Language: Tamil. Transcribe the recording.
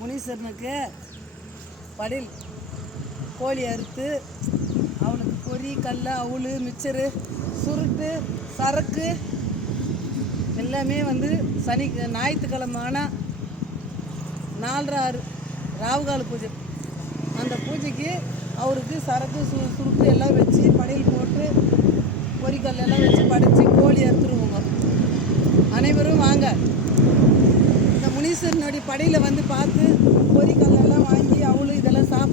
முனீஸ்வரனுக்கு படில் கோழி அறுத்து அவனுக்கு பொரி கடல அவுள் மிச்சரு சுருட்டு சரக்கு எல்லாமே வந்து ஞாயிற்றுக்கிழமை ஆனால் 4:30 ராவுகால பூஜை. அந்த பூஜைக்கு அவருக்கு சரக்கு சுருட்டு எல்லாம் வச்சு படையல் போட்டு பொரிக்கல் எல்லாம் வச்சு படைச்சி கோழி அறுத்துருவோங்க. அனைவரும் வாங்க, இந்த முனீஸ்வரனுடைய படையில் வந்து பார்த்து பொரிக்கல்லெல்லாம் வாங்கி அவுள் இதெல்லாம் சாப்பிட்டு